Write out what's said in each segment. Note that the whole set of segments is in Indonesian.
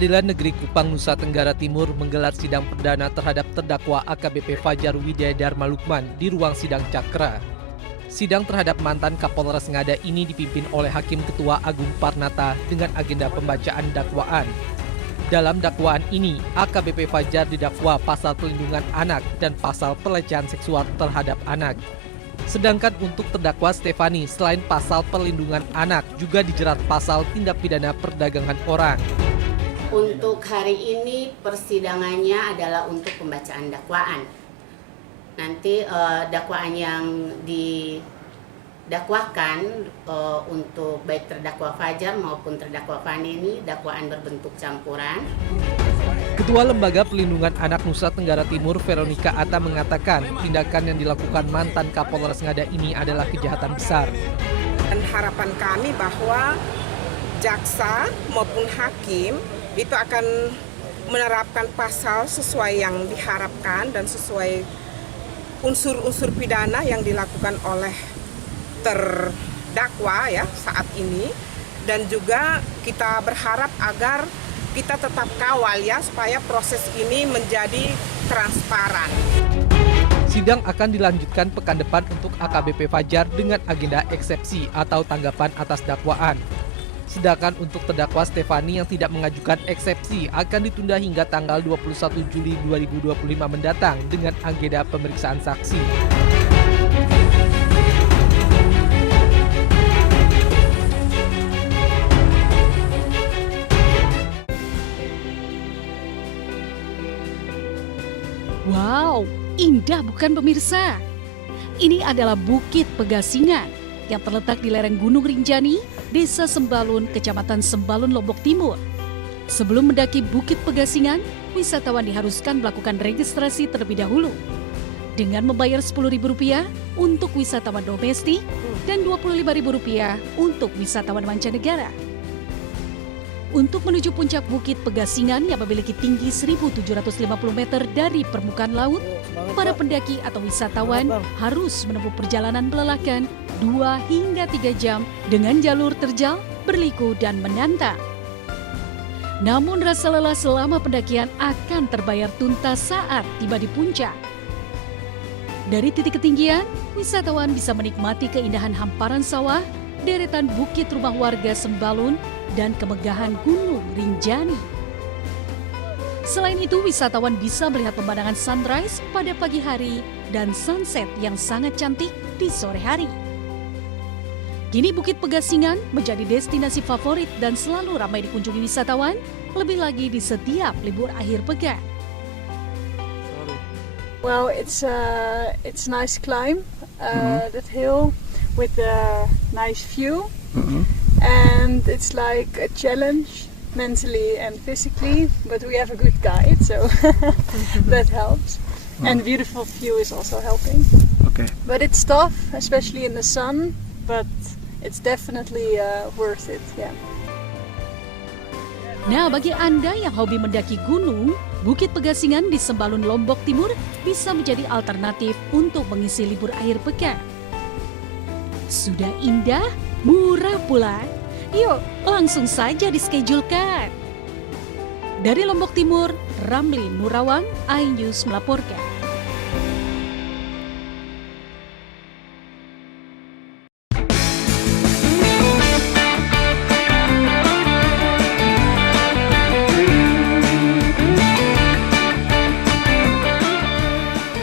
Pengadilan Negeri Kupang, Nusa Tenggara Timur menggelar sidang perdana terhadap terdakwa AKBP Fajar Widya Dharma Lukman di ruang sidang Cakra. Sidang terhadap mantan Kapolres Ngada ini dipimpin oleh Hakim Ketua Agung Parnata dengan agenda pembacaan dakwaan. Dalam dakwaan ini, AKBP Fajar didakwa pasal perlindungan anak dan pasal pelecehan seksual terhadap anak. Sedangkan untuk terdakwa Stefani, selain pasal perlindungan anak, juga dijerat pasal tindak pidana perdagangan orang. Untuk hari ini persidangannya adalah untuk pembacaan dakwaan. Nanti dakwaan yang didakwakan untuk baik terdakwa Fajar maupun terdakwa Fani ini dakwaan berbentuk campuran. Ketua Lembaga Pelindungan Anak Nusa Tenggara Timur, Veronica Atta mengatakan tindakan yang dilakukan mantan Kapolres Ngada ini adalah kejahatan besar. Dan harapan kami bahwa jaksa maupun hakim itu akan menerapkan pasal sesuai yang diharapkan dan sesuai unsur-unsur pidana yang dilakukan oleh terdakwa ya saat ini, dan juga kita berharap agar kita tetap kawal ya supaya proses ini menjadi transparan. Sidang akan dilanjutkan pekan depan untuk AKBP Fajar dengan agenda eksepsi atau tanggapan atas dakwaan. Sedangkan untuk terdakwa Stefani yang tidak mengajukan eksepsi akan ditunda hingga tanggal 21 Juli 2025 mendatang dengan agenda pemeriksaan saksi. Wow, indah bukan pemirsa? Ini adalah Bukit Pegasingan yang terletak di lereng Gunung Rinjani, Desa Sembalun, Kecamatan Sembalun, Lombok Timur. Sebelum mendaki Bukit Pegasingan, wisatawan diharuskan melakukan registrasi terlebih dahulu dengan membayar Rp10.000 untuk wisatawan domestik dan Rp25.000 untuk wisatawan mancanegara. Untuk menuju puncak Bukit Pegasingan yang memiliki tinggi 1.750 meter dari permukaan laut, para pendaki atau wisatawan harus menempuh perjalanan melelahkan 2 hingga 3 jam dengan jalur terjal, berliku, dan menantang. Namun rasa lelah selama pendakian akan terbayar tuntas saat tiba di puncak. Dari titik ketinggian, wisatawan bisa menikmati keindahan hamparan sawah, deretan bukit rumah warga Sembalun, dan kemegahan Gunung Rinjani. Selain itu, wisatawan bisa melihat pemandangan sunrise pada pagi hari dan sunset yang sangat cantik di sore hari. Kini Bukit Pegasingan menjadi destinasi favorit dan selalu ramai dikunjungi wisatawan, lebih lagi di setiap libur akhir pekan. Well, it's nice climb that hill with a nice view, and it's like a challenge mentally and physically. But we have a good guide, so that helps. And beautiful view is also helping. Okay. But it's tough, especially in the sun. But it's definitely worth it. Yeah. Nah, bagi Anda yang hobi mendaki gunung, Bukit Pegasingan di Sembalun, Lombok Timur bisa menjadi alternatif untuk mengisi libur akhir pekan. Sudah indah, murah pula. Yuk, langsung saja dischedulkan. Dari Lombok Timur, Ramli Nurawang, iNews melaporkan.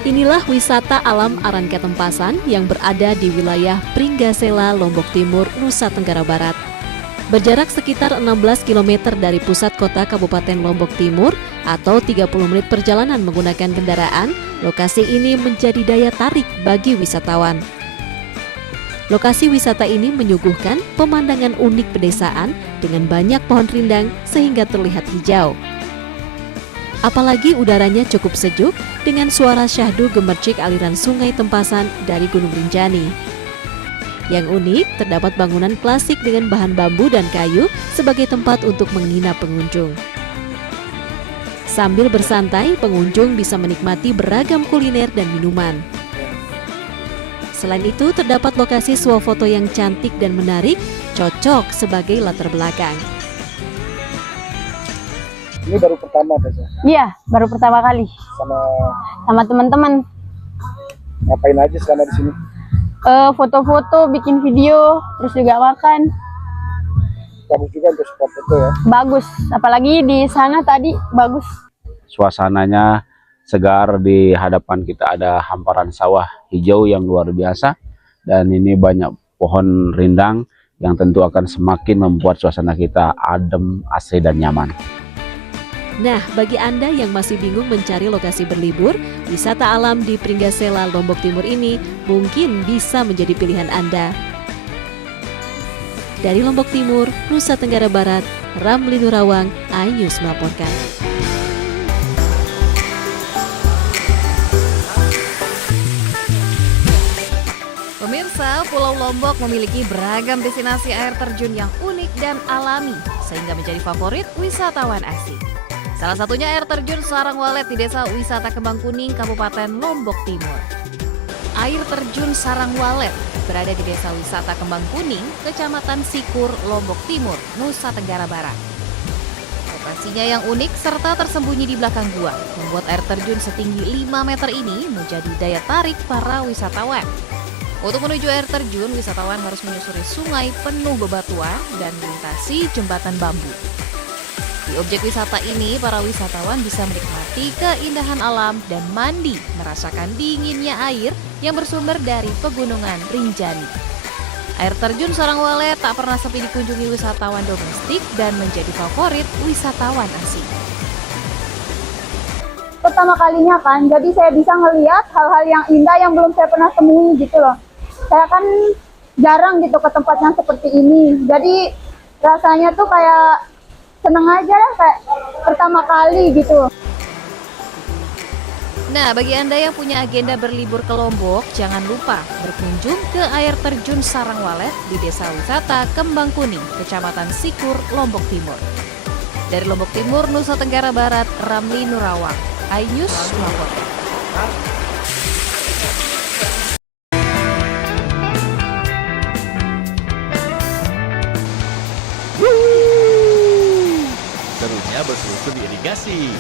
Inilah wisata alam Arangketempasan yang berada di wilayah Pringgasela, Lombok Timur, Nusa Tenggara Barat. Berjarak sekitar 16 km dari pusat kota Kabupaten Lombok Timur atau 30 menit perjalanan menggunakan kendaraan, lokasi ini menjadi daya tarik bagi wisatawan. Lokasi wisata ini menyuguhkan pemandangan unik pedesaan dengan banyak pohon rindang sehingga terlihat hijau. Apalagi udaranya cukup sejuk dengan suara syahdu gemercik aliran sungai Tempasan dari Gunung Rinjani. Yang unik, terdapat bangunan klasik dengan bahan bambu dan kayu sebagai tempat untuk menginap pengunjung. Sambil bersantai, pengunjung bisa menikmati beragam kuliner dan minuman. Selain itu, terdapat lokasi swafoto yang cantik dan menarik, cocok sebagai latar belakang. Ini baru pertama Tessa? Iya, baru pertama kali sama teman-teman. Ngapain aja selama di sini? Foto-foto, bikin video, terus juga makan. Bagus juga untuk spot foto ya? Bagus, apalagi di sana tadi bagus. Suasananya segar, di hadapan kita ada hamparan sawah hijau yang luar biasa. Dan ini banyak pohon rindang yang tentu akan semakin membuat suasana kita adem, asri, dan nyaman. Nah, bagi Anda yang masih bingung mencari lokasi berlibur, wisata alam di Pringgasela, Lombok Timur ini mungkin bisa menjadi pilihan Anda. Dari Lombok Timur, Nusa Tenggara Barat, Ramli Nurawang, iNews melaporkan. Pemirsa, Pulau Lombok memiliki beragam destinasi air terjun yang unik dan alami, sehingga menjadi favorit wisatawan asing. Salah satunya air terjun Sarang Walet di Desa Wisata Kembang Kuning, Kabupaten Lombok Timur. Air terjun Sarang Walet berada di Desa Wisata Kembang Kuning, Kecamatan Sikur, Lombok Timur, Nusa Tenggara Barat. Lokasinya yang unik serta tersembunyi di belakang gua, membuat air terjun setinggi 5 meter ini menjadi daya tarik para wisatawan. Untuk menuju air terjun, wisatawan harus menyusuri sungai penuh bebatuan dan melintasi jembatan bambu. Di objek wisata ini, para wisatawan bisa menikmati keindahan alam dan mandi, merasakan dinginnya air yang bersumber dari pegunungan Rinjani. Air terjun Sarang Walet tak pernah sepi dikunjungi wisatawan domestik dan menjadi favorit wisatawan asing. Pertama kalinya kan, jadi saya bisa ngelihat hal-hal yang indah yang belum saya pernah temui gitu loh. Saya kan jarang gitu ke tempat yang seperti ini, jadi rasanya tuh kayak seneng aja lah, kayak pertama kali gitu. Nah, bagi Anda yang punya agenda berlibur ke Lombok, jangan lupa berkunjung ke air terjun Sarang Walet di Desa Wisata Kembang Kuning, Kecamatan Sikur, Lombok Timur. Dari Lombok Timur, Nusa Tenggara Barat, Ramli Nurawang, iNews melaporkan. Serunya berselusur di irigasi.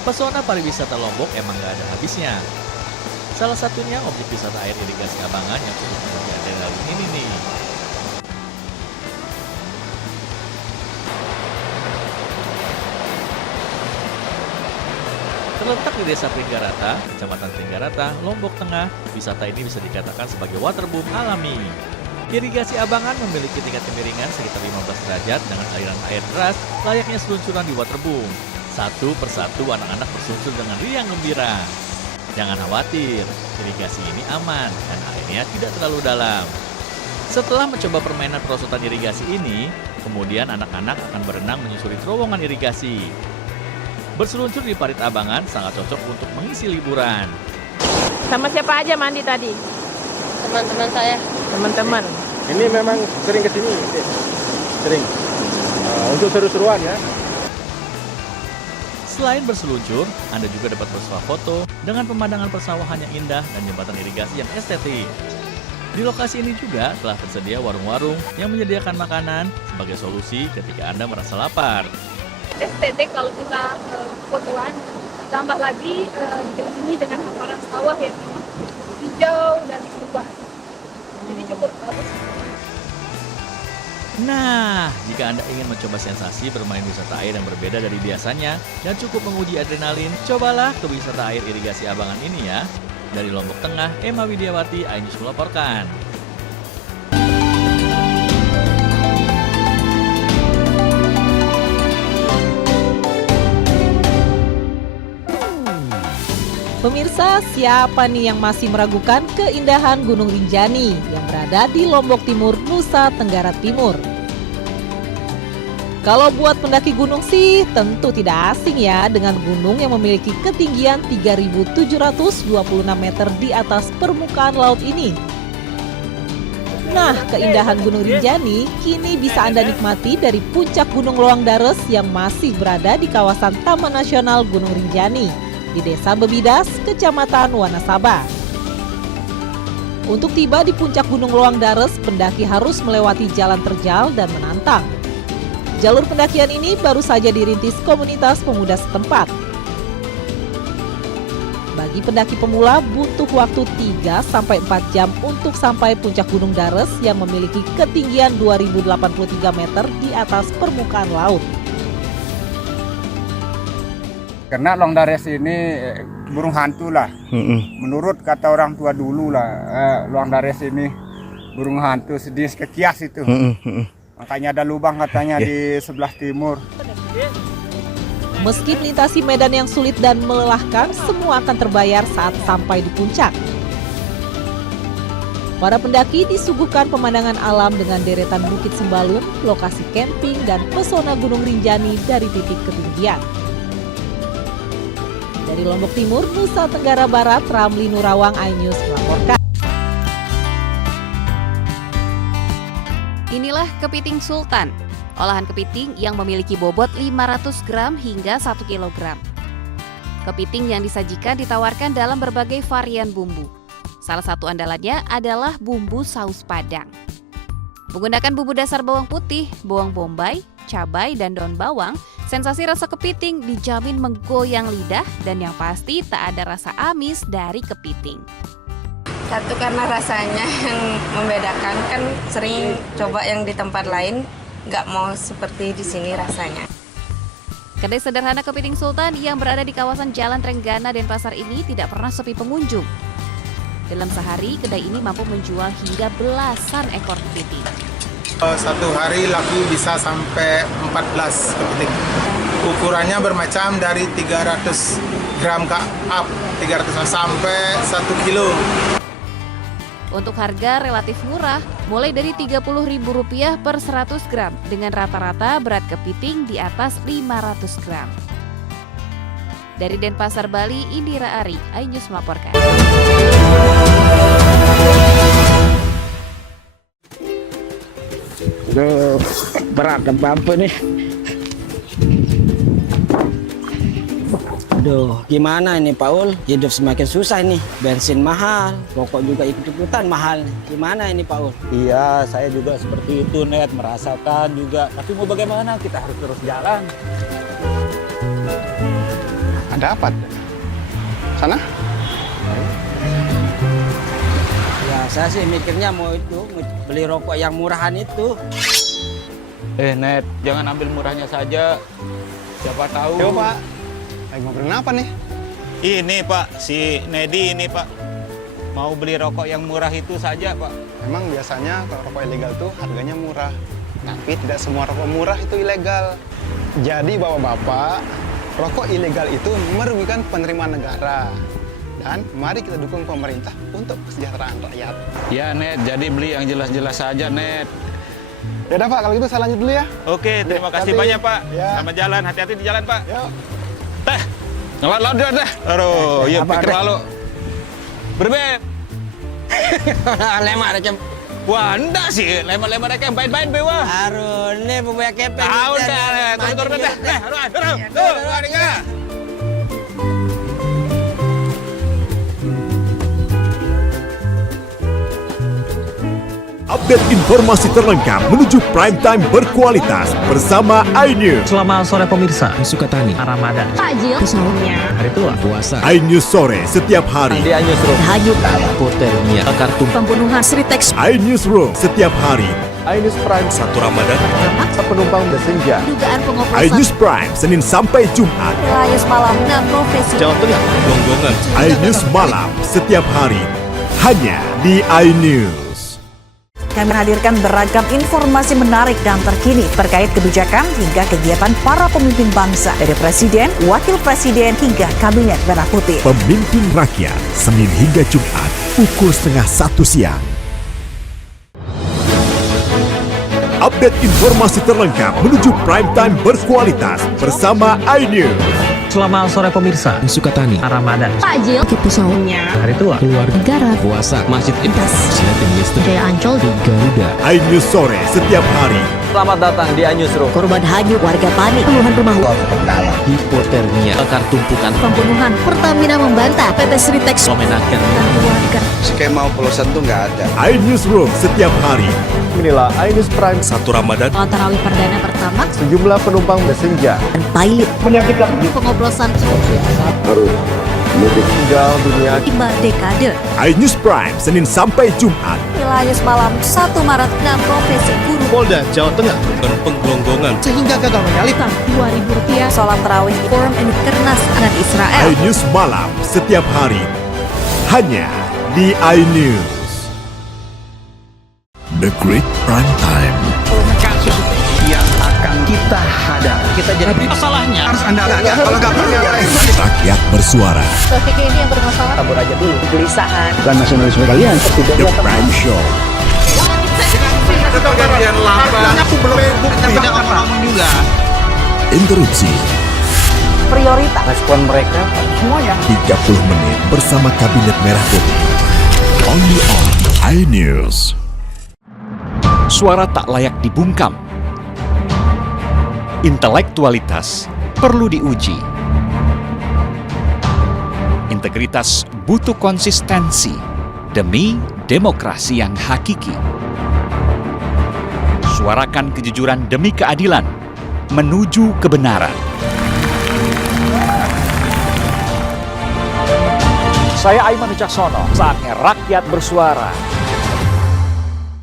Pesona pariwisata Lombok emang gak ada habisnya. Salah satunya objek wisata air irigasi Abangan yang cukup menguji adrenalin ini nih. Terletak di Desa Pringgarata, Kecamatan Pringgarata, Lombok Tengah, wisata ini bisa dikatakan sebagai waterboom alami. Irigasi Abangan memiliki tingkat kemiringan sekitar 15 derajat dengan aliran air deras layaknya seluncuran di waterboom. Satu persatu anak-anak bersuncul dengan riang gembira. Jangan khawatir, irigasi ini aman dan airnya tidak terlalu dalam. Setelah mencoba permainan perosotan irigasi ini, kemudian anak-anak akan berenang menyusuri terowongan irigasi. Berseluncur di parit Abangan sangat cocok untuk mengisi liburan. Sama siapa aja mandi tadi? Teman-teman saya. Teman-teman. Ini memang sering kesini? Sering? Untuk seru-seruan ya? Selain berseluncur, Anda juga dapat bersuah foto dengan pemandangan persawahan yang indah dan jembatan irigasi yang estetik. Di lokasi ini juga telah tersedia warung-warung yang menyediakan makanan sebagai solusi ketika Anda merasa lapar. Estetik kalau kita fotoan, tambah lagi ini dengan hamparan sawah yang hijau dan berubah. Jadi cukup bagus. Nah, jika Anda ingin mencoba sensasi bermain wisata air yang berbeda dari biasanya dan cukup menguji adrenalin, cobalah ke wisata air irigasi Abangan ini ya. Dari Lombok Tengah, Emma Widiawati, iNews melaporkan. Pemirsa, siapa nih yang masih meragukan keindahan Gunung Rinjani yang berada di Lombok Timur, Nusa Tenggara Timur? Kalau buat pendaki gunung sih tentu tidak asing ya dengan gunung yang memiliki ketinggian 3.726 meter di atas permukaan laut ini. Nah, keindahan Gunung Rinjani kini bisa Anda nikmati dari puncak Gunung Loang Dares yang masih berada di kawasan Taman Nasional Gunung Rinjani di Desa Bebidas, Kecamatan Wanasaba. Untuk tiba di puncak Gunung Loang Dares, pendaki harus melewati jalan terjal dan menantang. Jalur pendakian ini baru saja dirintis komunitas pemuda setempat. Bagi pendaki pemula butuh waktu 3-4 jam untuk sampai puncak Gunung Dares yang memiliki ketinggian 2083 meter di atas permukaan laut. Karena Long Dares ini burung hantu lah. Menurut kata orang tua dulu lah, Long Dares ini burung hantu sedih kekias itu. Makanya ada lubang katanya di sebelah timur. Meski melintasi medan yang sulit dan melelahkan, semua akan terbayar saat sampai di puncak. Para pendaki disuguhkan pemandangan alam dengan deretan Bukit Sembalun, lokasi camping, dan pesona Gunung Rinjani dari titik ketinggian. Dari Lombok Timur, Nusa Tenggara Barat, Ramli Nurawang, iNews melaporkan. Inilah kepiting sultan, olahan kepiting yang memiliki bobot 500 gram hingga 1 kilogram. Kepiting yang disajikan ditawarkan dalam berbagai varian bumbu. Salah satu andalannya adalah bumbu saus Padang. Menggunakan bumbu dasar bawang putih, bawang bombay, cabai, dan daun bawang, sensasi rasa kepiting dijamin menggoyang lidah dan yang pasti tak ada rasa amis dari kepiting. Satu karena rasanya yang membedakan, kan sering coba yang di tempat lain, nggak mau seperti di sini rasanya. Kedai sederhana kepiting sultan yang berada di kawasan Jalan Trenggana Denpasar ini tidak pernah sepi pengunjung. Dalam sehari, kedai ini mampu menjual hingga belasan ekor kepiting. Satu hari laku bisa sampai 14 kepiting. Ukurannya bermacam dari 300 gram ke up, 300 sampai 1 kilo. Untuk harga relatif murah, mulai dari Rp30.000 per 100 gram dengan rata-rata berat kepiting di atas 500 gram. Dari Denpasar, Bali, Indira Ari, iNews melaporkan. Aduh, berat apa nih? Aduh, gimana ini Paul? Hidup semakin susah nih. Bensin mahal, rokok juga ikut-ikutan mahal. Gimana ini Paul? Iya, saya juga seperti itu, Net. Merasakan juga. Tapi mau bagaimana? Kita harus terus jalan. Ada apa? Sana? Ya, saya sih mikirnya mau beli rokok yang murahan itu. Net, jangan ambil murahnya saja. Siapa tahu. Yo, Pak. Lagi ngobrolin apa nih? Ini, Pak. Si Nedi ini, Pak. Mau beli rokok yang murah itu saja, Pak. Memang biasanya kalau rokok ilegal tuh harganya murah. Tapi tidak semua rokok murah itu ilegal. Jadi bapak-bapak, rokok ilegal itu merugikan penerimaan negara. Dan mari kita dukung pemerintah untuk kesejahteraan rakyat. Ya, Net. Jadi beli yang jelas-jelas saja, Net. Ya udah Pak, kalau gitu saya lanjut dulu ya. Oke, terima kasih banyak, Pak. Ya. Selamat jalan. Hati-hati di jalan, Pak. Yuk. Teh, ngelot-lot deh. Aduh, yuk pikir lalu. Berbeb. Lemah ada Wah, enggak sih. Lemah-lemah mereka yang bain-bain, bewa. Aduh, ini pembayar kepeng. Tahu deh, turun deh. Aduh. Tuh, enggak. Update informasi terlengkap menuju prime time berkualitas bersama iNews. Selamat sore pemirsa, Sukatani, Ramadan, Takjil, Pesawatnya, Hari Tua, Puasa. iNews sore setiap hari. Di iNews Room, Tahajud, Hipotermia, Kartu, pembunuhan, Sritex, iNews Room setiap hari. iNews Prime 1 Ramadan. Penumpang bersenja. dugaan pengoplosan, iNews Prime Senin sampai Jumat. Layus Malam, 6 profesi, Jawa Tengah, Gonggongan. iNews malam setiap hari hanya di iNews. Kami menghadirkan beragam informasi menarik dan terkini terkait kebijakan hingga kegiatan para pemimpin bangsa dari Presiden, Wakil Presiden hingga Kabinet Merah Putih. Pemimpin Rakyat Senin hingga Jumat pukul 12:30 siang. Update informasi terlengkap menuju prime time berkualitas bersama iNews. Selamat sore pemirsa, Sukatani, Ramadan, Takjil, Pesawatnya, Hari Tua, Keluarga, Negara, Puasa, Masjid Intas, Silatin Listrik, Jaya Ancol, Garuda. iNews sore setiap hari Selamat datang di iNewsroom. Korban hanyut, warga panik, puluhan rumah Hipotermia, akar tumpukan, pembunuhan. Pertamina membantah PT Sritex memenangkan warga. Skema oplosan tuh nggak ada. iNewsroom setiap hari. Inilah iNews Prime 1 Ramadan. Sholat tarawih perdana pertama Sejumlah penumpang bersenja. dan pilot pengoplosan Harus mudik tinggal dunia. 5 dekade. iNews Prime Senin sampai Jumat. Inilah News Malam 1 Maret 6 Profesi Guru Polda Jawa Tengah dan penggelonggongan sehingga gagal menyalip Rp2.000 sholat tarawih Forum and Kernas dengan Israel. iNews Malam setiap hari hanya di iNews. The Great Prime Time. Kasus yang akan kita hadapi. Kita jadi masalahnya harus Anda agak kalau nggak percaya. Rakyat bersuara. Topik ini yang bermasalah. Tabur aja dulu. Kegelisahan. Bukan nasionalisme kalian. The Prime Show. Pergantian lamba. Aku belum bukti. Tidak ngomong juga. Interupsi. Prioritas. Respon mereka semuanya. 30 menit bersama Kabinet Merah Putih. Only on iNews. Suara tak layak dibungkam. Intelektualitas perlu diuji. Integritas butuh konsistensi demi demokrasi yang hakiki. Suarakan kejujuran demi keadilan menuju kebenaran. Saya Aiman Wicaksono, saatnya rakyat bersuara.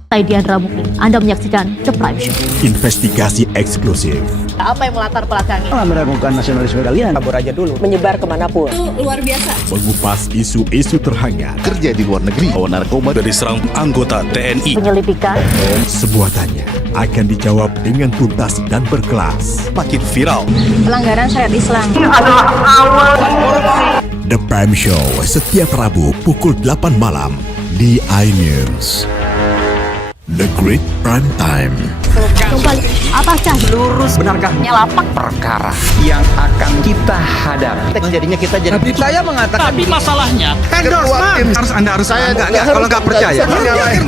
Saya Diandra Mukti. Anda menyaksikan The Prime Show. Investigasi eksklusif. Apa yang melatar belakangi? Meragukan nasionalisme kalian. Tabur aja dulu. Menyebar kemanapun. Itu luar biasa. Mengupas isu-isu terhangat. Kerja di luar negeri, bawa narkoba dari serang anggota TNI. Penyelidikan. Sebuah tanya akan dijawab dengan tuntas dan berkelas. Makin viral. Pelanggaran syariat Islam. The Prime Show setiap Rabu pukul 8 malam di iNews. The Great Prime Time. Kembali, apakah lurus? Benarkah Nyelapak perkara yang akan kita hadapi? Jadinya kita jadi. Tapi saya mengatakan. Tapi masalahnya kan harus Anda harus saya kalau nggak percaya.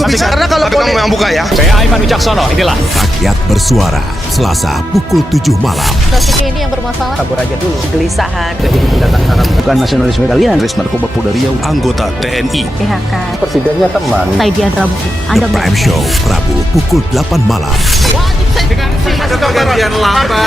Karena kalau kamu yang buka ya. Saya Aiman Wicaksono, inilah Rakyat bersuara Selasa pukul 7 malam. Topik ini yang bermasalah. Tabur aja dulu. Kegelisahan. Jadi tindakan sarap bukan nasionalisme kalian. Res narkoba Polda Riau, anggota TNI. PHK. Presidennya teman. Saya Diandra Mukti. Anda The Prime Show Rabu pukul 8 malam. Pergantian lamba.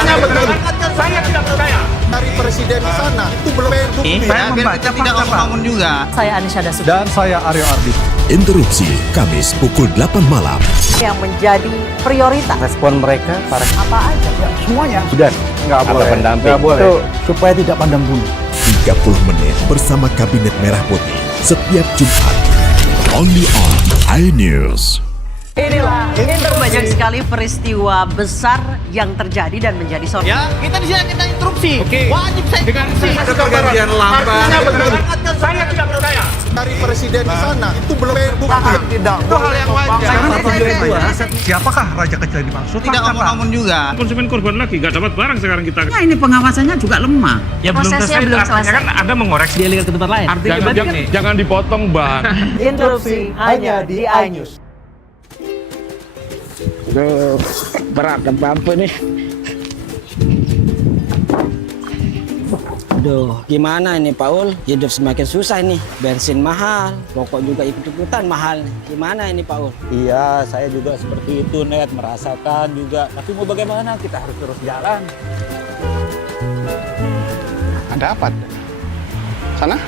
Saya tidak percaya. Dari presiden di sana itu belum bukti. Saya membaca tidak ngomong juga. Saya Anisha Dasuki. Dan saya Aryo Ardi. Interupsi Kamis pukul 8 malam. Yang menjadi prioritas. Respon mereka para Apa aja? semuanya sudah nggak boleh. Nggak boleh. Itu supaya tidak pandang bulu. 30 menit bersama Kabinet Merah Putih setiap Jumat. Only on iNews. Inilah banyak sekali peristiwa besar yang terjadi dan menjadi sorotan. Ya, kita di sini kita interupsi. Wajib saya Dengan pergantian lamba. Saya tidak percaya. Dari presiden di sana itu belum bukti. Tidak. Itu hal yang wajar. Siapakah raja kecil yang dimaksud? Tidak ngomong juga. Konsumen korban lagi, nggak dapat barang sekarang kita. Nah, ini pengawasannya juga lemah. Ya Prosesnya belum selesai. Kan ada mengoreksi. Dia lihat ke tempat lain. Jangan dipotong, Bang. Interupsi hanya di iNews. Aduh, berat dan bampu nih. Aduh, gimana ini Paul? Hidup semakin susah nih. Bensin mahal, rokok juga ikut-ikutan mahal. Gimana ini Paul? Iya, saya juga seperti itu, Net. Merasakan juga. Tapi mau bagaimana? Kita harus terus jalan. Ada apa? Sana?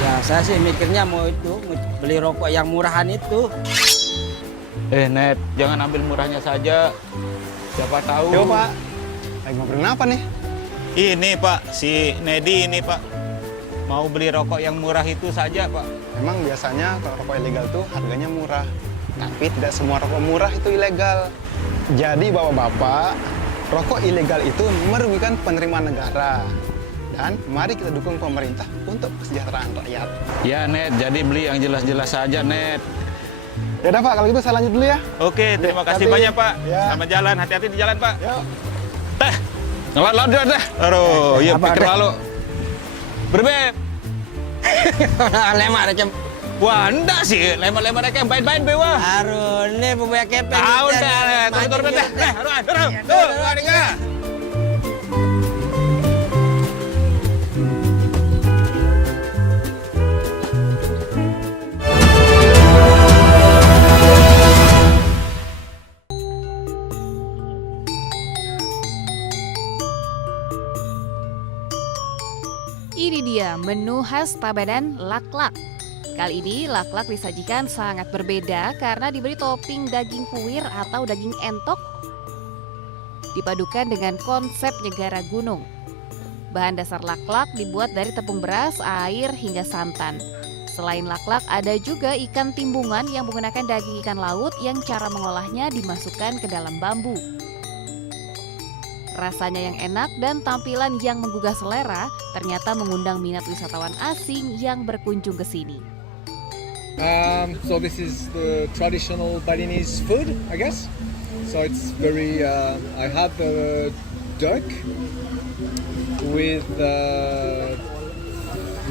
Ya, saya sih mikirnya mau beli rokok yang murahan itu. Net, jangan ambil murahnya saja. Siapa tahu. Yo, Pak. Lagi ngobrolin apa nih? Ini, Pak. Si Nedi ini, Pak. Mau beli rokok yang murah itu saja, Pak. Memang biasanya kalau rokok ilegal tuh harganya murah. Tapi tidak semua rokok murah itu ilegal. Jadi Bapak-bapak, rokok ilegal itu merugikan penerimaan negara. Dan mari kita dukung pemerintah untuk kesejahteraan rakyat. Ya, Net. Jadi beli yang jelas-jelas saja, Net. Ya udah Pak, kalau gitu saya lanjut dulu ya. Oke, terima kasih banyak, Pak. Ya. Selamat jalan, hati-hati di jalan, Pak. Yuk. Teh, ngelat-lat dia, Teh. Aduh, iya pikir lalu. Berbeb. Lemah macam Wah, enggak sih. Lemar-lemar kayak bain-bain bewa. Aduh, ini pembayar kepeng. Tahu deh, turun deh. Tuh, enggak. Ini dia menu khas Tabanan laklak. Kali ini laklak disajikan sangat berbeda karena diberi topping daging kuir atau daging entok dipadukan dengan konsep negara gunung. Bahan dasar laklak dibuat dari tepung beras, air, hingga santan. Selain laklak, ada juga ikan timbungan yang menggunakan daging ikan laut yang cara mengolahnya dimasukkan ke dalam bambu. Rasanya yang enak dan tampilan yang menggugah selera ternyata mengundang minat wisatawan asing yang berkunjung ke sini. So this is the traditional Balinese food, I guess. So it's very. I have the duck with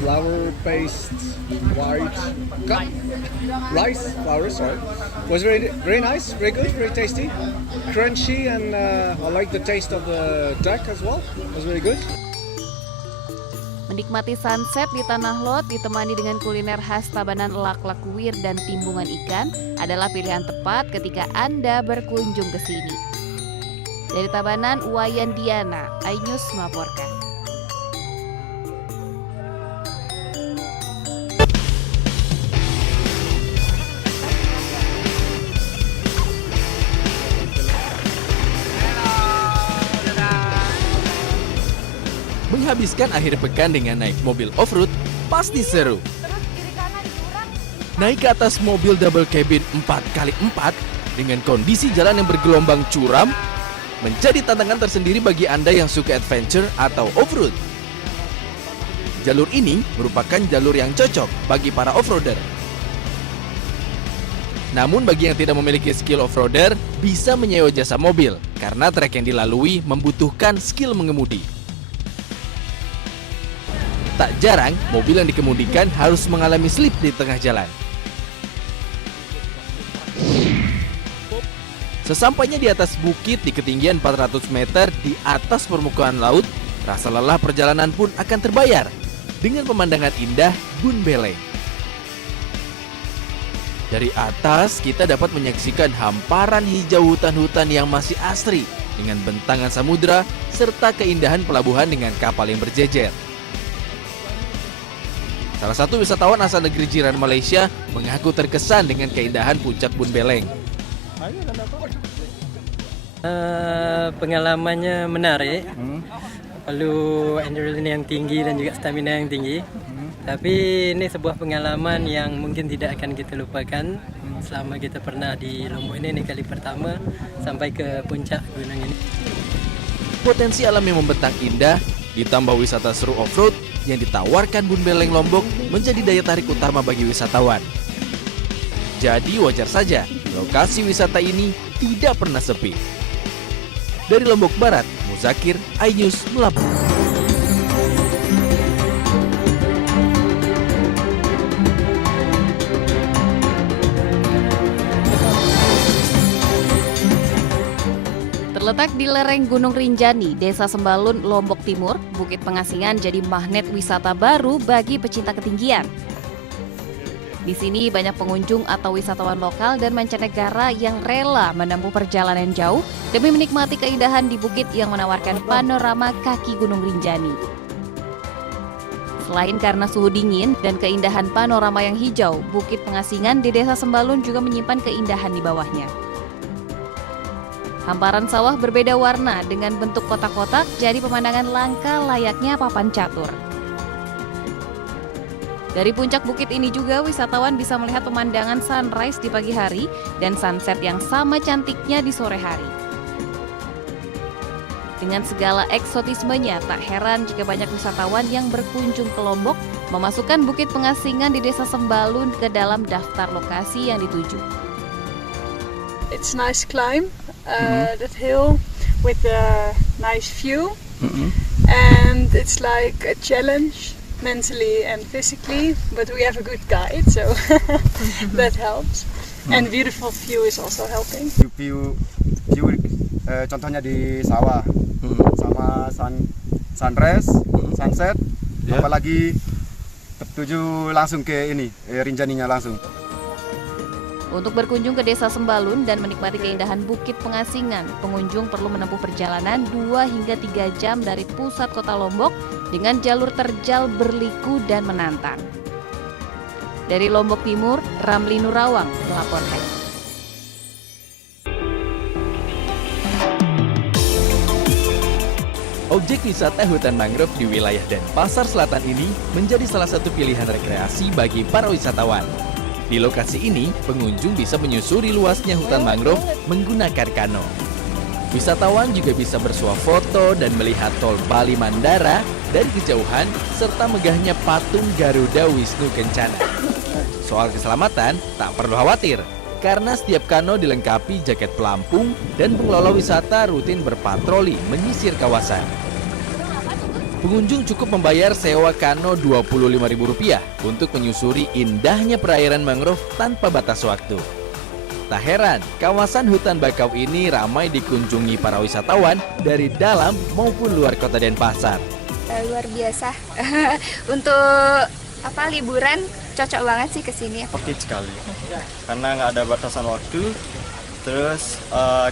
flour-based white rice flour. Sorry, it was very nice, very good, very tasty, crunchy, and I like the taste of the duck as well. It was very good. Menikmati sunset di Tanah Lot ditemani dengan kuliner khas Tabanan laklak kuir dan timbungan ikan adalah pilihan tepat ketika Anda berkunjung ke sini. Dari Tabanan, Wayan Diana, iNews melaporkan. Menghabiskan akhir pekan dengan naik mobil off-road pasti seru. Naik ke atas mobil double cabin 4x4 dengan kondisi jalan yang bergelombang curam menjadi tantangan tersendiri bagi Anda yang suka adventure atau off-road. Jalur ini merupakan jalur yang cocok bagi para off-roader. Namun bagi yang tidak memiliki skill off-roader bisa menyewa jasa mobil karena trek yang dilalui membutuhkan skill mengemudi. Tak jarang, mobil yang dikemudikan harus mengalami slip di tengah jalan. Sesampainya di atas bukit di ketinggian 400 meter di atas permukaan laut, rasa lelah perjalanan pun akan terbayar dengan pemandangan indah Bun Beleng. Dari atas, kita dapat menyaksikan hamparan hijau hutan-hutan yang masih asri dengan bentangan samudra serta keindahan pelabuhan dengan kapal yang berjejer. Salah satu wisatawan asal negeri jiran Malaysia mengaku terkesan dengan keindahan puncak Bun Beleng. Pengalamannya menarik, perlu adrenalin yang tinggi dan juga stamina yang tinggi. Tapi ini sebuah pengalaman yang mungkin tidak akan kita lupakan selama kita pernah di Lombok ini kali pertama sampai ke puncak gunung ini. Potensi alam yang membentang indah ditambah wisata seru off-road yang ditawarkan Bun Beleng Lombok menjadi daya tarik utama bagi wisatawan. Jadi wajar saja lokasi wisata ini tidak pernah sepi. Dari Lombok Barat, Muzakir, iNews melaporkan. Terletak di lereng Gunung Rinjani, Desa Sembalun, Lombok Timur, Bukit Pengasingan jadi magnet wisata baru bagi pecinta ketinggian. Di sini banyak pengunjung atau wisatawan lokal dan mancanegara yang rela menempuh perjalanan jauh demi menikmati keindahan di bukit yang menawarkan panorama kaki Gunung Rinjani. Selain karena suhu dingin dan keindahan panorama yang hijau, Bukit Pengasingan di Desa Sembalun juga menyimpan keindahan di bawahnya. Hamparan sawah berbeda warna dengan bentuk kotak-kotak jadi pemandangan langka layaknya papan catur. Dari puncak bukit ini juga wisatawan bisa melihat pemandangan sunrise di pagi hari dan sunset yang sama cantiknya di sore hari. Dengan segala eksotismenya, tak heran jika banyak wisatawan yang berkunjung ke Lombok memasukkan Bukit Pengasingan di Desa Sembalun ke dalam daftar lokasi yang dituju. It's nice climb. That hill with a nice view, and it's like a challenge mentally and physically, but we have a good guide, so that helps. And beautiful view is also helping. View contohnya di sawah, sama sunrise, sunset, apalagi tertuju langsung ke ini, Rinjaninya langsung. Untuk berkunjung ke Desa Sembalun dan menikmati keindahan Bukit Pengasingan, pengunjung perlu menempuh perjalanan 2 hingga 3 jam dari pusat kota Lombok dengan jalur terjal berliku dan menantang. Dari Lombok Timur, Ramli Nurawang melaporkan. Objek wisata hutan mangrove di wilayah Denpasar Selatan ini menjadi salah satu pilihan rekreasi bagi para wisatawan. Di lokasi ini, pengunjung bisa menyusuri luasnya hutan mangrove menggunakan kano. Wisatawan juga bisa bersuah foto dan melihat tol Bali Mandara dari kejauhan serta megahnya patung Garuda Wisnu Kencana. Soal keselamatan, tak perlu khawatir karena setiap kano dilengkapi jaket pelampung dan pengelola wisata rutin berpatroli menyisir kawasan. Pengunjung cukup membayar sewa kano Rp25.000 untuk menyusuri indahnya perairan mangrove tanpa batas waktu. Tak heran, kawasan hutan bakau ini ramai dikunjungi para wisatawan dari dalam maupun luar kota Denpasar. Luar biasa. Untuk liburan cocok banget sih ke sini. Oke sekali. Karena nggak ada batasan waktu, terus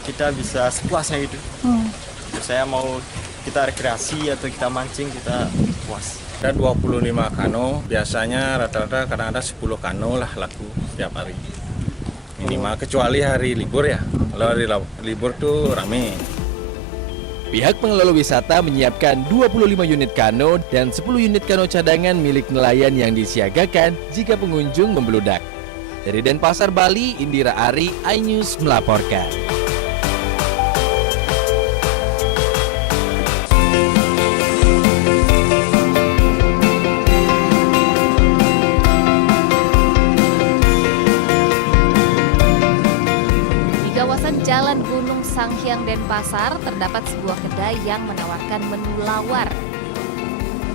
kita bisa sepuasnya gitu. Saya mau kita rekreasi atau kita mancing, kita puas. Ada 25 kano, biasanya rata-rata kadang ada 10 kano lah laku setiap hari. Minimal, kecuali hari libur ya. Kalau hari libur tuh rame. Pihak pengelola wisata menyiapkan 25 unit kano dan 10 unit kano cadangan milik nelayan yang disiagakan jika pengunjung membludak. Dari Denpasar, Bali, Indira Ari, iNews melaporkan. Jalan Gunung Sanghyang Denpasar terdapat sebuah kedai yang menawarkan menu lawar.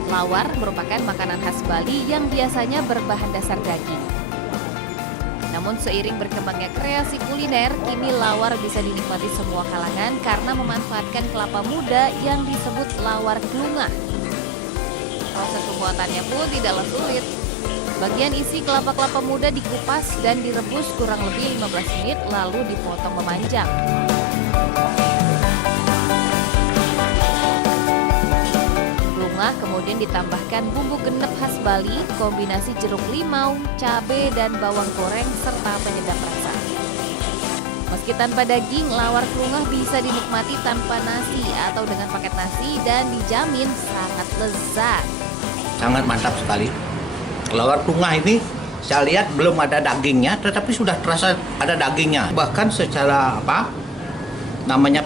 Lawar merupakan makanan khas Bali yang biasanya berbahan dasar daging. Namun seiring berkembangnya kreasi kuliner, kini lawar bisa dinikmati semua kalangan karena memanfaatkan kelapa muda yang disebut lawar klungah. Proses pembuatannya pun tidaklah sulit. Bagian isi kelapa-kelapa muda dikupas dan direbus kurang lebih 15 menit lalu dipotong memanjang. Klungah kemudian ditambahkan bumbu genep khas Bali, kombinasi jeruk limau, cabai dan bawang goreng serta penyedap rasa. Meski tanpa daging, lawar klungah bisa dinikmati tanpa nasi atau dengan paket nasi dan dijamin sangat lezat. Sangat mantap sekali. Lawar klungah ini saya lihat belum ada dagingnya, tetapi sudah terasa ada dagingnya. Bahkan secara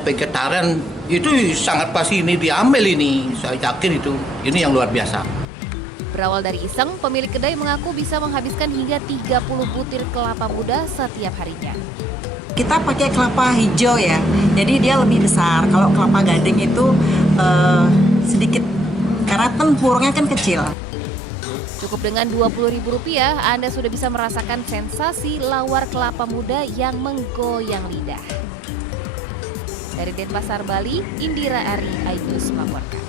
vegetarian itu sangat pasti ini diambil ini. Saya yakin itu. Ini yang luar biasa. Berawal dari iseng, pemilik kedai mengaku bisa menghabiskan hingga 30 butir kelapa muda setiap harinya. Kita pakai kelapa hijau ya, jadi dia lebih besar. Kalau kelapa gading itu sedikit, karena tempurnya kan kecil. Cukup dengan Rp20.000, Anda sudah bisa merasakan sensasi lawar kelapa muda yang menggoyang lidah. Dari Denpasar, Bali, Indira Ari, iNews melaporkan.